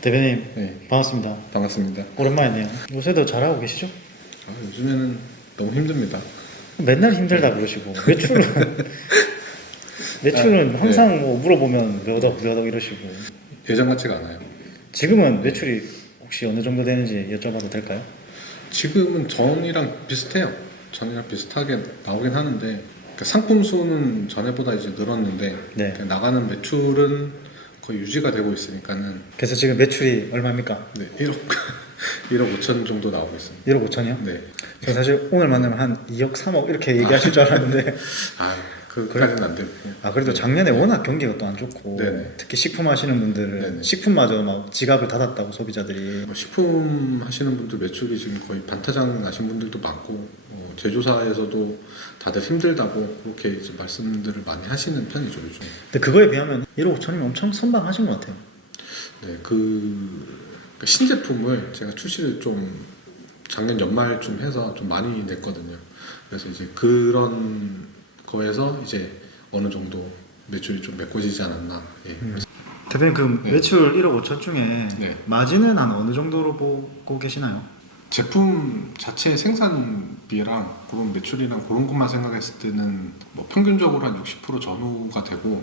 대표님 네, 반갑습니다. 반갑습니다. 오랜만이네요. 요새도 잘하고 계시죠? 아, 요즘에는 너무 힘듭니다. 맨날 힘들다 그러시고 매출은 매출은 아, 항상 뭐 물어보면 몇억 몇억 이러시고 예전 같지가 않아요. 지금은 매출이 혹시 어느 정도 되는지 여쭤봐도 될까요? 지금은 전이랑 비슷해요. 전이랑 비슷하게 나오긴 하는데 그러니까 상품 수는 전에보다 이제 늘었는데 네. 나가는 매출은 거의 유지가 되고 있으니까는 그래서 지금 매출이 얼마입니까? 네, 1억 1억 5천 정도 나오고 있습니다. 1억 5천이요? 네. 저 사실 오늘 만나면 한 2억 3억 이렇게 얘기하실 줄 알았는데 아, 그까지는 안 되고. 아 그래도 작년에 워낙 경기가 또 안 좋고 네네. 특히 식품 하시는 분들은 네네. 식품마저 막 지갑을 닫았다고 소비자들이 뭐 식품 하시는 분들 매출이 지금 거의 반타작 나신 분들도 많고 어, 제조사에서도 다들 힘들다고 그렇게 이제 말씀들을 많이 하시는 편이죠 요즘. 근데 그거에 비하면 1억 5천이면 엄청 선방하신 것 같아요. 네, 그 그러니까 신제품을 제가 출시를 좀 작년 연말쯤 해서 좀 많이 냈거든요. 그래서 이제 그런 거에서 이제 어느 정도 매출이 좀 메꿔지지 않았나. 예. 음. 대표님 그 네. 매출 1억 5천 중에 네. 마진은 한 어느 정도로 보고 계시나요? 제품 자체 생산비랑 그런 매출이랑 그런 것만 생각했을 때는 뭐 평균적으로 한 60% 전후가 되고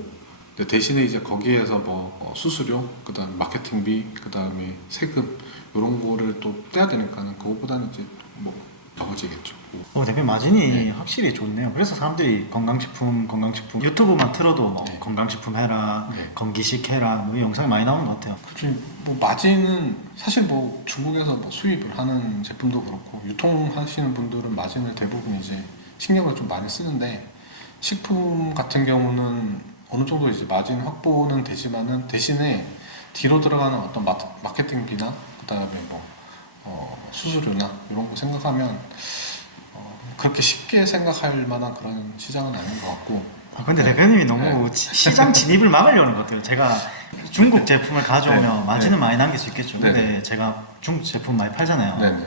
근데 대신에 이제 거기에서 뭐 어, 수수료, 그다음 마케팅비, 그다음에 세금 이런 거를 또 떼야 되니까는 그거보다는 이제 뭐 적어지겠죠. 어, 대표님 마진이 네. 확실히 좋네요. 그래서 사람들이 건강식품, 건강식품 유튜브만 틀어도 뭐 네. 건강식품 해라, 네. 건기식 해라 뭐 영상 많이 나오는 것 같아요. 그치 뭐 마진은 사실 뭐 중국에서 뭐 수입을 하는 제품도 그렇고 유통하시는 분들은 마진을 대부분 이제 신경을 좀 많이 쓰는데 식품 같은 경우는 어느 정도 이제 마진 확보는 되지만은 대신에 뒤로 들어가는 어떤 마, 마케팅비나 그다음에 뭐 어, 수수료나 이런 거 생각하면 어, 그렇게 쉽게 생각할 만한 그런 시장은 아닌 것 같고 아, 근데 네. 대표님이 너무 네. 지- 시장 진입을 막으려는 것 같아요. 제가 중국 제품을 가져오면 네. 마진은 많이 남길 수 있겠죠. 네. 근데 제가 중국 제품 많이 팔잖아요. 네네.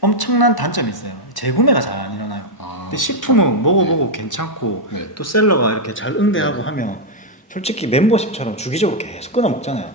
엄청난 단점이 있어요. 재구매가 잘 안 일어나요. 아, 근데 식품은 먹어보고 괜찮고 네. 또 셀러가 이렇게 잘 응대하고 네. 하면 솔직히 멤버십처럼 주기적으로 계속 끊어 먹잖아요.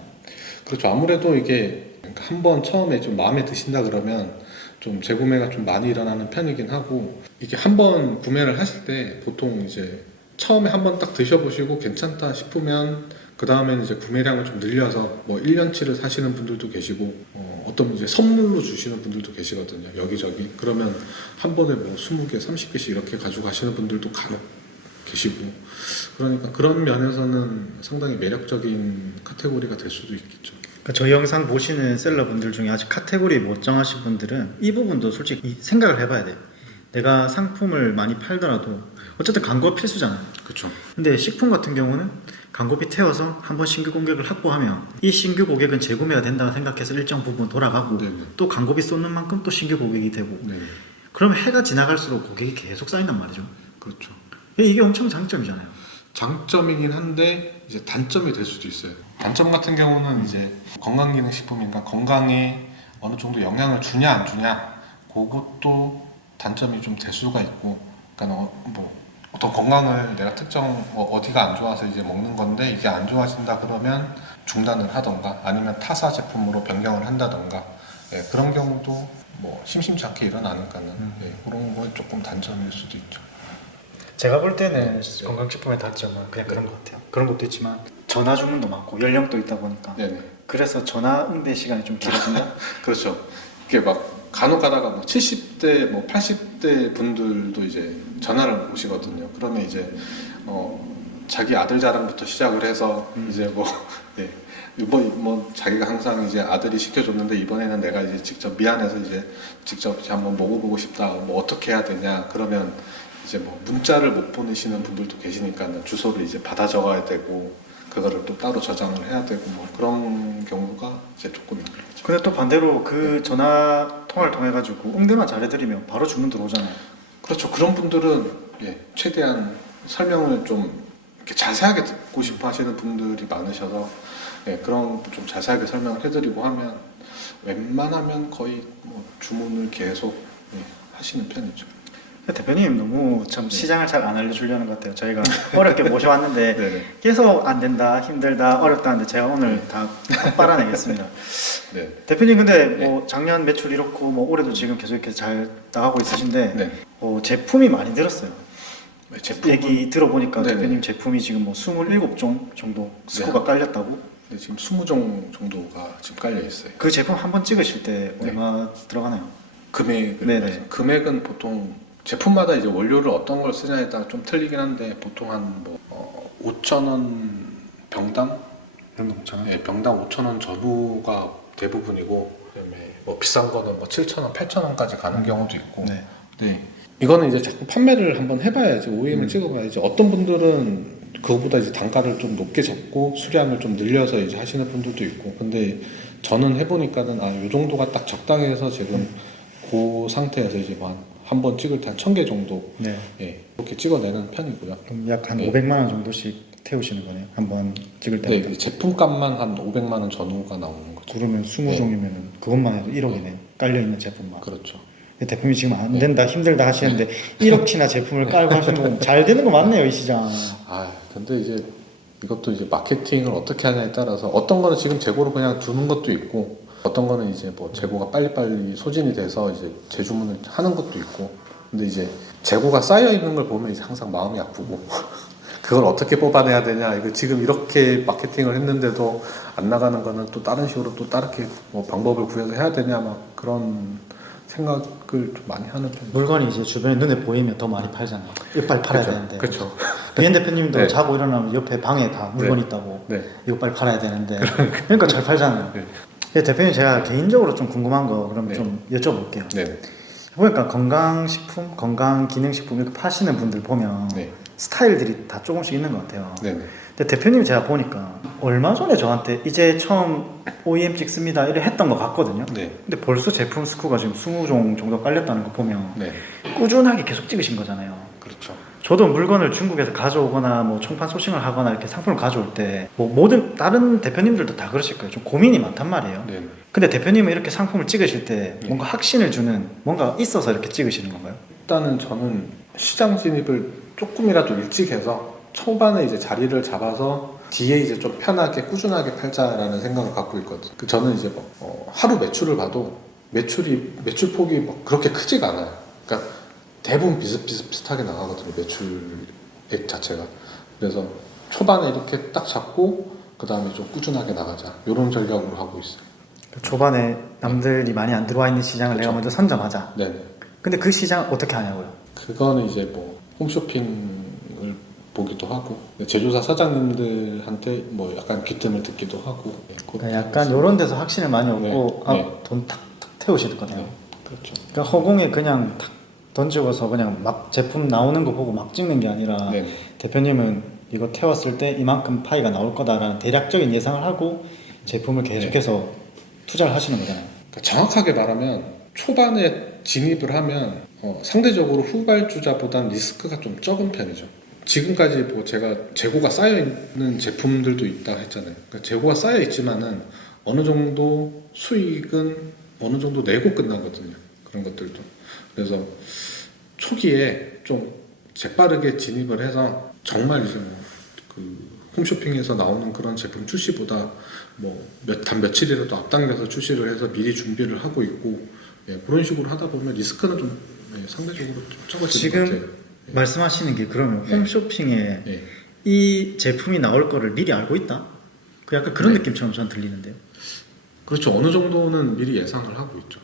그렇죠. 아무래도 이게 한번 처음에 좀 마음에 드신다 그러면 좀 재구매가 좀 많이 일어나는 편이긴 하고 이게 한 번 구매를 하실 때 보통 이제 처음에 한 번 딱 드셔보시고 괜찮다 싶으면 그 다음에는 이제 구매량을 좀 늘려서 뭐 1년치를 사시는 분들도 계시고 어, 어떤 이제 선물로 주시는 분들도 계시거든요. 여기저기. 그러면 한 번에 뭐 20개, 30개씩 이렇게 가지고 가시는 분들도 간혹 계시고 그러니까 그런 면에서는 상당히 매력적인 카테고리가 될 수도 있겠죠. 그러니까 저희 영상 보시는 셀러분들 중에 아직 카테고리 못 정하신 분들은 이 부분도 솔직히 생각을 해봐야 돼요. 내가 상품을 많이 팔더라도 어쨌든 광고가 필수잖아요. 그렇죠. 근데 식품 같은 경우는 광고비 태워서 한번 신규 고객을 확보하면 이 신규 고객은 재구매가 된다고 생각해서 일정 부분 돌아가고 네네. 또 광고비 쏟는 만큼 또 신규 고객이 되고 네, 그러면 해가 지나갈수록 고객이 계속 쌓인단 말이죠. 그렇죠. 이게 엄청 장점이잖아요. 장점이긴 한데 이제 단점이 될 수도 있어요. 단점 같은 경우는 이제 건강기능식품인가 건강에 어느 정도 영향을 주냐 안 주냐 그것도 단점이 좀 될 수가 있고, 그러니까 어, 뭐 어떤 건강을 내가 특정 뭐 어디가 안 좋아서 이제 먹는 건데 이게 안 좋아진다 그러면 중단을 하던가 아니면 타사 제품으로 변경을 한다던가 예, 그런 경우도 뭐 심심치 않게 일어나니까는 예, 그런 건 조금 단점일 수도 있죠. 제가 볼 때는 건강식품의 단점은 그냥 그런 것 같아요. 그런 것도 있지만 전화 주문도 많고 연령도 있다 보니까 네네. 그래서 전화 응대 시간이 좀 길어진다. 그렇죠. 이게 막 간혹 가다가 뭐 70대, 뭐 80대 분들도 이제 전화를 오시거든요. 그러면 이제 어 자기 아들 자랑부터 시작을 해서 음. 이제 뭐 예. 이번 뭐 자기가 항상 이제 아들이 시켜줬는데 이번에는 내가 이제 직접 미안해서 이제 직접 이제 한번 먹어보고 싶다. 뭐 어떻게 해야 되냐. 그러면 이제 뭐 문자를 못 보내시는 분들도 계시니까 주소를 이제 받아 적어야 되고 그거를 또 따로 저장을 해야 되고 뭐 그런 경우가 이제 조금 있는 거죠. 근데 또 반대로 그 전화 통화를 통해 가지고 응대만 잘해드리면 바로 주문 들어오잖아요. 그렇죠. 그런 분들은 예, 최대한 설명을 좀 이렇게 자세하게 듣고 싶어 하시는 분들이 많으셔서 예, 그런 좀 자세하게 설명을 해드리고 하면 웬만하면 거의 뭐 주문을 계속 예, 하시는 편이죠. 대표님 너무 참 시장을 잘 안 알려주려는 것 같아요. 저희가 어렵게 모셔왔는데 네네. 계속 안 된다, 힘들다, 어렵다는데 제가 오늘 다 빨아내겠습니다. 네. 대표님 근데 뭐 작년 매출 이렇고 뭐 올해도 지금 계속 이렇게 잘 나가고 있으신데 네. 어, 제품이 많이 늘었어요. 제품 얘기 들어보니까 네네. 대표님 제품이 지금 뭐 27종 정도 스코가 깔렸다고? 네, 지금 20종 정도가 지금 깔려 있어요. 그 제품 한 번 찍으실 때 네. 얼마 들어가나요? 금액을 금액은 보통 제품마다 이제 원료를 어떤 걸 쓰냐에 따라 좀 틀리긴 한데 보통 한뭐 어, 5천 원 병당 네, 병당 5천 원 전후가 대부분이고 그다음에 뭐 비싼 거는 뭐 7천 원, 8천 원까지 가는 경우도 있고 네. 네. 이거는 이제 자꾸 판매를 한번 해봐야지 OEM을 음. 찍어봐야지 어떤 분들은 그거보다 이제 단가를 좀 높게 잡고 수량을 좀 늘려서 이제 하시는 분들도 있고 근데 저는 해보니까는 아요 정도가 딱 적당해서 지금 그 상태에서 이제 한 번 찍을 때 한 천 개 정도 네. 예, 이렇게 찍어내는 편이고요. 그럼 약 한 네. 500만 원 정도씩 태우시는 거네요. 한 번 찍을 네, 때마다. 이제 제품값만 한 500만 원 전후가 나오는 거죠. 그러면 20종이면 그것만 해도 1억이네. 깔려 있는 제품만. 그렇죠. 대표님이 지금 안 네. 된다, 힘들다 하시는데 1억치나 제품을 깔고 하시는 건 잘 되는 거 맞네요, 이 시장. 아, 근데 이제 이것도 이제 마케팅을 어떻게 하냐에 따라서 어떤 거는 지금 재고로 그냥 두는 것도 있고 어떤 거는 이제 뭐 재고가 빨리빨리 소진이 돼서 이제 재주문을 하는 것도 있고 근데 이제 재고가 쌓여 있는 걸 보면 이제 항상 마음이 아프고 그걸 어떻게 뽑아내야 되냐 이거 지금 이렇게 마케팅을 했는데도 안 나가는 거는 또 다른 식으로 또 다르게 뭐 방법을 구해서 해야 되냐 막 그런 생각을 좀 많이 하는 편이에요. 물건이 이제 주변에 눈에 보이면 더 많이 팔잖아요. 이거 빨리 팔아야 되는데. 그렇죠. 비엔 대표님도 네. 자고 일어나면 옆에 방에 다 물건 네. 있다고. 네. 이거 빨리 팔아야 되는데. 그러니까 잘 팔잖아요. 네. 근데 대표님 제가 개인적으로 좀 궁금한 거 그럼 네. 좀 여쭤볼게요. 네. 보니까 건강식품, 건강기능식품 이렇게 파시는 분들 보면 네. 스타일들이 다 조금씩 있는 것 같아요. 네. 네. 근데 대표님 제가 보니까 얼마 전에 저한테 이제 처음 OEM 찍습니다 이래 했던 것 같거든요. 네. 근데 벌써 제품 스코가 지금 20종 정도 깔렸다는 거 보면 네. 꾸준하게 계속 찍으신 거잖아요. 그렇죠. 저도 물건을 중국에서 가져오거나 뭐 총판 소싱을 하거나 이렇게 상품을 가져올 때 뭐 모든 다른 대표님들도 다 그러실 거예요. 좀 고민이 많단 말이에요. 네. 근데 대표님은 이렇게 상품을 찍으실 때 네. 뭔가 확신을 주는 뭔가 있어서 이렇게 찍으시는 건가요? 일단은 저는 시장 진입을 조금이라도 일찍 해서 초반에 이제 자리를 잡아서 뒤에 이제 좀 편하게 꾸준하게 팔자라는 생각을 갖고 있거든요. 그 저는 이제 뭐 어, 하루 매출을 봐도 매출이 매출 폭이 뭐 그렇게 크지가 않아요. 그러니까 대부분 비슷비슷비슷하게 나가거든요. 매출액 자체가. 그래서 초반에 이렇게 딱 잡고 그 다음에 좀 꾸준하게 나가자 이런 전략으로 하고 있어요. 초반에 남들이 많이 안 들어와 있는 시장을 내가 그렇죠. 먼저 선점하자. 네. 근데 그 시장 어떻게 하냐고요? 그거는 이제 뭐 홈쇼핑을 보기도 하고 제조사 사장님들한테 뭐 약간 귀뜸을 듣기도 하고 네, 그러니까 약간 이런 데서 확신을 많이 얻고 네. 아, 돈 탁탁 태우시는 거네요. 네, 그렇죠. 그러니까 허공에 그냥 탁 던지고서 그냥 막 제품 나오는 거 보고 막 찍는 게 아니라 네. 대표님은 이거 태웠을 때 이만큼 파이가 나올 거다라는 대략적인 예상을 하고 제품을 계속해서 투자를 하시는 거잖아요. 그러니까 정확하게 말하면 초반에 진입을 하면 어, 상대적으로 후발주자보단 리스크가 좀 적은 편이죠. 지금까지 뭐 제가 재고가 쌓여 있는 제품들도 있다 했잖아요. 그러니까 재고가 쌓여 있지만은 어느 정도 수익은 어느 정도 내고 끝나거든요. 그런 것들도. 그래서 초기에 좀 재빠르게 진입을 해서 정말 이제 뭐그 홈쇼핑에서 나오는 그런 제품 출시보다 뭐 몇 단 며칠이라도 앞당겨서 출시를 해서 미리 준비를 하고 있고 예, 그런 식으로 하다 보면 리스크는 좀 예, 상대적으로 좀 적어지는 것 같아요. 말씀하시는 게 그러면 네. 홈쇼핑에 예. 이 제품이 나올 거를 미리 알고 있다? 그 약간 그런 네. 느낌처럼 전 들리는데요. 그렇죠. 어느 정도는 미리 예상을 하고 있죠.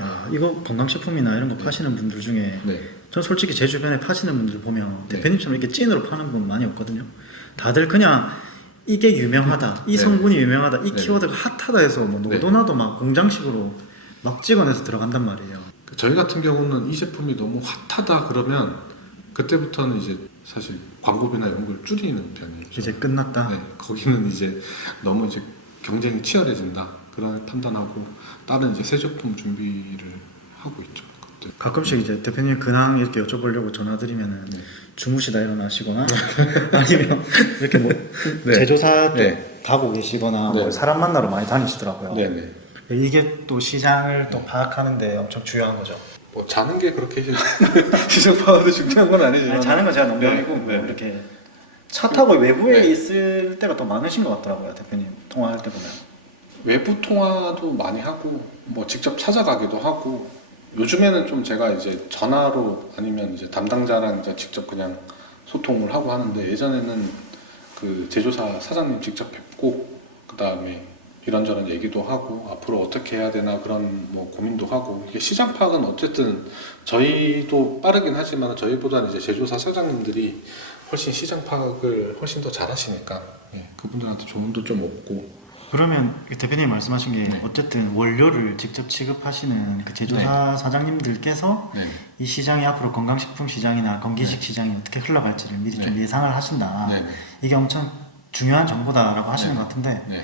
야, 이거 건강식품이나 이런 거 파시는 분들 중에 네. 전 솔직히 제 주변에 파시는 분들 보면 네. 대표님처럼 이렇게 찐으로 파는 분 많이 없거든요. 다들 그냥 이게 유명하다, 이 네. 성분이 유명하다, 이 네. 키워드가 핫하다 해서 뭐 네. 너도나도 막 공장식으로 막 찍어내서 들어간단 말이에요. 저희 같은 경우는 이 제품이 너무 핫하다 그러면 그때부터는 이제 사실 광고비나 이런 걸 줄이는 편이죠. 이제 끝났다. 네, 거기는 이제 너무 이제 경쟁이 치열해진다 그런 판단하고 다른 이제 새 제품 준비를 하고 있죠. 그때. 가끔씩 이제 대표님 근황 이렇게 여쭤보려고 전화드리면은 네. 주무시다 일어나시거나 아니면 이렇게 뭐 네. 제조사 쪽 네. 가고 계시거나 네. 뭐 사람 만나러 많이 다니시더라고요. 네 네. 이게 또 시장을 또 파악하는데 엄청 중요한 거죠. 뭐 자는 게 그렇게 시장 파악도 중요한 건 아니지만 아니, 자는 건 제가 농담이고 네, 네. 뭐 이렇게 차 타고 외부에 네. 있을 때가 더 많으신 것 같더라고요 대표님 통화할 때 보면 외부 통화도 많이 하고 뭐 직접 찾아가기도 하고 요즘에는 좀 제가 이제 전화로 아니면 이제 담당자랑 이제 직접 그냥 소통을 하고 하는데 예전에는 그 제조사 사장님 직접 뵙고 그 다음에 이런저런 얘기도 하고 앞으로 어떻게 해야 되나 그런 뭐 고민도 하고 이게 시장 파악은 어쨌든 저희도 빠르긴 하지만 저희보다는 이제 제조사 사장님들이 훨씬 시장 파악을 훨씬 더 잘하시니까 예, 그분들한테 조언도 좀 얻고 그러면 그 대표님 말씀하신 게 네. 어쨌든 원료를 직접 취급하시는 그 제조사 사장님들께서 네. 이 시장이 앞으로 건강식품 시장이나 건기식 시장이 어떻게 흘러갈지를 미리 좀 네. 예상을 하신다. 네. 이게 엄청 중요한 정보다라고 하시는 네. 것 같은데 네.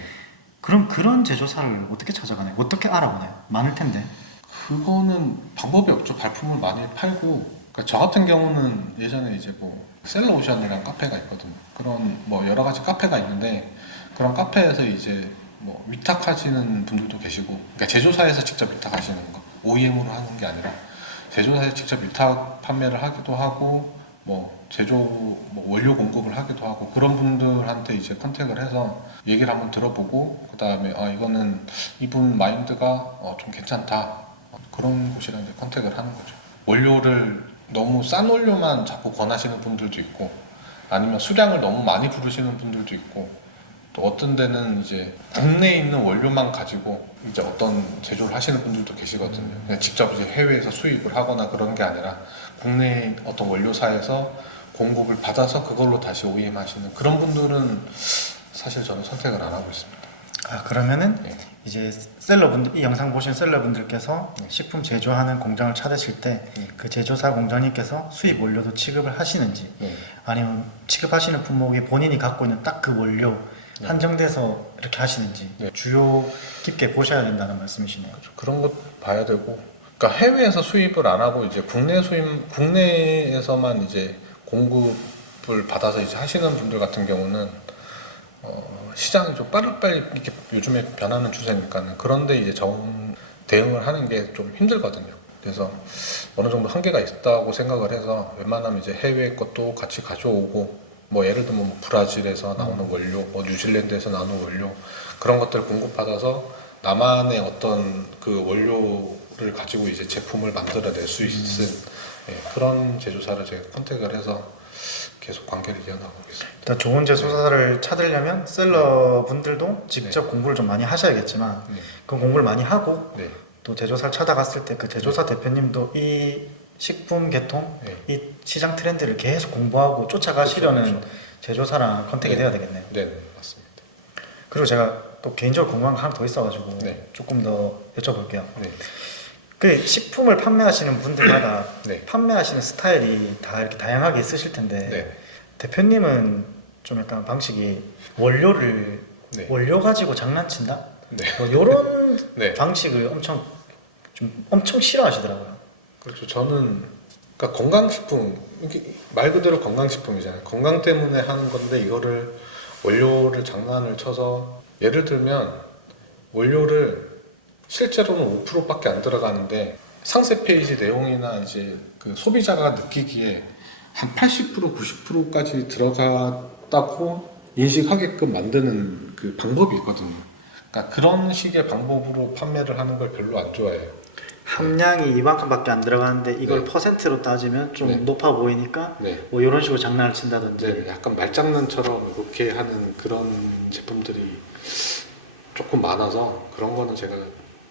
그럼 그런 제조사를 어떻게 찾아가나요? 어떻게 알아보나요? 많을 텐데. 그거는 방법이 없죠. 발품을 많이 팔고. 그러니까 저 같은 경우는 예전에 이제 뭐 셀러오션이라는 카페가 있거든요. 그런 뭐 여러 가지 카페가 있는데 그런 카페에서 이제 뭐 위탁하시는 분들도 계시고, 그러니까 제조사에서 직접 위탁하시는 거, OEM으로 하는 게 아니라 제조사에 직접 위탁 판매를 하기도 하고, 뭐 제조 뭐 원료 공급을 하기도 하고 그런 분들한테 이제 컨택을 해서 얘기를 한번 들어보고 그 다음에 아 이거는 이분 마인드가 어, 좀 괜찮다 그런 곳이랑 이제 컨택을 하는 거죠. 원료를 너무 싼 원료만 자꾸 권하시는 분들도 있고 아니면 수량을 너무 많이 부르시는 분들도 있고 또 어떤 데는 이제 국내에 있는 원료만 가지고 이제 어떤 제조를 하시는 분들도 계시거든요. 그냥 직접 이제 해외에서 수입을 하거나 그런 게 아니라 국내 어떤 원료사에서 공급을 받아서 그걸로 다시 OEM 하시는 그런 분들은 사실 저는 선택을 안 하고 있습니다. 아 그러면은 네. 이제 셀러분들 이 영상 보신 셀러분들께서 네. 식품 제조하는 공장을 찾으실 때 네. 그 제조사 공장님께서 수입 원료도 취급을 하시는지 네. 아니면 취급하시는 품목이 본인이 갖고 있는 딱 그 원료 네. 한정돼서 이렇게 하시는지 네. 주요 깊게 보셔야 된다는 말씀이시네요. 그런 것 봐야 되고 그러니까 해외에서 수입을 안 하고 이제 국내 수입 국내에서만 이제 공급을 받아서 이제 하시는 분들 같은 경우는 어, 시장이 좀 빠르빨리 이렇게 요즘에 변하는 추세니까는 그런데 이제 정 대응을 하는 게 좀 힘들거든요. 그래서 어느 정도 한계가 있다고 생각을 해서 웬만하면 이제 해외 것도 같이 가져오고 뭐 예를 들면 뭐 브라질에서 나오는 원료, 뭐 뉴질랜드에서 나오는 원료 그런 것들을 공급받아서 나만의 어떤 그 원료를 가지고 이제 제품을 만들어낼 수 있는 예, 그런 제조사를 제가 컨택을 해서 계속 관계를 이어나가고 있습니다. 일단 좋은 제조사를 찾으려면 셀러 분들도 직접 공부를 좀 많이 하셔야겠지만 네. 그 공부를 많이 하고 네. 또 제조사를 찾아갔을 때 그 제조사 대표님도 이 식품 계통 네. 이 시장 트렌드를 계속 공부하고 쫓아가시려는 그렇죠, 제조사랑 컨택이 네. 돼야 되겠네요. 네, 네, 맞습니다. 그리고 제가 또 개인적으로 궁금한 거 하나 더 있어가지고 네. 조금 더 여쭤볼게요. 네. 그 식품을 판매하시는 분들마다 네. 판매하시는 스타일이 다 이렇게 다양하게 있으실 텐데 네. 대표님은 좀 약간 방식이 원료를 네. 원료 가지고 장난친다? 네. 뭐 이런 네. 방식을 엄청 좀 엄청 싫어하시더라고요. 그렇죠. 저는 그러니까 건강식품 말 그대로 건강식품이잖아요. 건강 때문에 하는 건데 이거를 원료를 장난을 쳐서 예를 들면 원료를 실제로는 5%밖에 안 들어가는데 상세 페이지 내용이나 이제 그 소비자가 느끼기에 한 80% 90%까지 들어갔다고 인식하게끔 만드는 그 방법이 있거든요. 그러니까 그런 식의 방법으로 판매를 하는 걸 별로 안 좋아해요. 함량이 이만큼밖에 안 들어가는데 이걸 네. 퍼센트로 따지면 좀 네. 높아 보이니까 네. 뭐 이런 식으로 장난을 친다든지 네, 약간 말장난처럼 이렇게 하는 그런 제품들이 조금 많아서 그런 거는 제가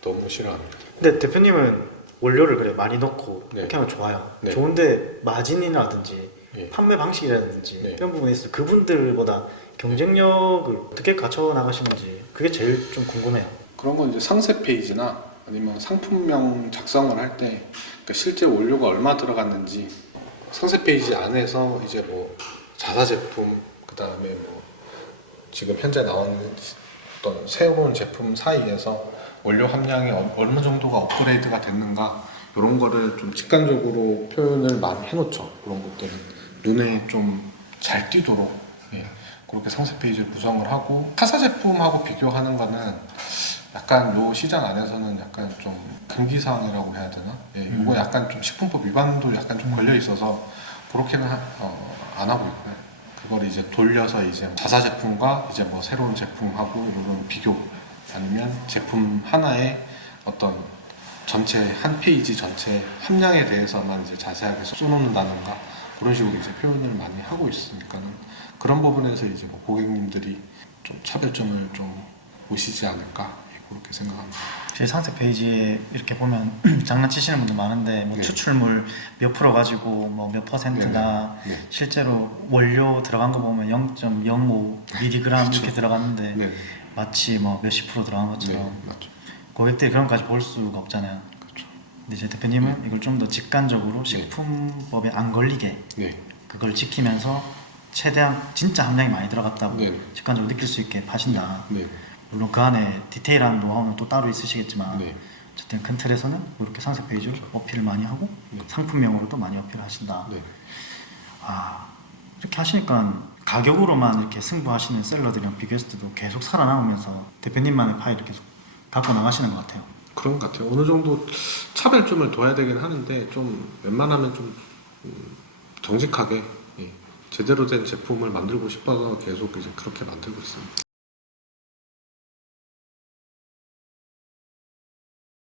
너무 싫어합니다. 근데 대표님은 원료를 그래 많이 넣고 네. 이렇게 하면 좋아요. 네. 좋은데 마진이라든지 예. 판매 방식이라든지 네. 이런 부분에 있어서 그분들보다 경쟁력을 어떻게 갖춰 나가시는지 그게 제일 좀 궁금해요. 그런 건 이제 상세 페이지나 아니면 상품명 작성을 할때 그러니까 실제 원료가 얼마 들어갔는지 상세 페이지 안에서 이제 뭐 자사 제품 그 다음에 뭐 지금 현재 나오는 어떤 새로운 제품 사이에서 원료 함량이 어- 어느 정도가 업그레이드가 됐는가 이런 거를 좀 직관적으로 표현을 많이 해놓죠. 그런 것들은 눈에 좀 잘 띄도록. 예, 그렇게 상세 페이지를 구성을 하고 타사 제품하고 비교하는 거는 약간 요 시장 안에서는 약간 좀 금기사항이라고 해야 되나? 예, 이거 약간 좀 식품법 위반도 약간 좀 걸려 있어서 그렇게는 하- 어, 안 하고 있고요. 그걸 이제 돌려서 이제 자사 제품과 이제 뭐 새로운 제품하고 이런 비교 아니면 제품 하나의 어떤 전체 한 페이지 전체 함량에 대해서만 이제 자세하게 써놓는다든가 그런 식으로 이제 표현을 많이 하고 있으니까는 그런 부분에서 이제 뭐 고객님들이 좀 차별점을 좀 보시지 않을까 예, 그렇게 생각합니다. 제 상세 페이지에 이렇게 보면 장난치시는 분도 많은데 뭐 네. 추출물 몇 프로 가지고 뭐 몇 퍼센트나 네, 실제로 원료 들어간 거 보면 0.05 미리그램 이렇게. 들어갔는데 네, 마치 뭐 몇십 프로 들어간 네, 것처럼 맞죠. 고객들이 그런 것까지 볼 수가 없잖아요. 그렇죠. 근데 제 대표님은 이걸 좀 더 직관적으로 식품법에 안 걸리게 네, 그걸 지키면서 최대한 진짜 함량이 많이 들어갔다고 네, 직관적으로 느낄 수 있게 하신다. 네, 물론 그 안에 디테일한 노하우는 또 따로 있으시겠지만 네, 어쨌든 큰 틀에서는 이렇게 상세 페이지 로 어필을 많이 하고 네. 상품명으로도 많이 어필을 하신다. 네. 아 이렇게 하시니까 가격으로만 이렇게 승부하시는 셀러들이랑 비교했을 때도 계속 살아남으면서 대표님만의 파일을 계속 갖고 나가시는 것 같아요. 그런 것 같아요. 어느 정도 차별점을 둬야 되긴 하는데 좀 웬만하면 좀 음, 정직하게 예, 제대로 된 제품을 만들고 싶어서 계속 이제 그렇게 만들고 있습니다.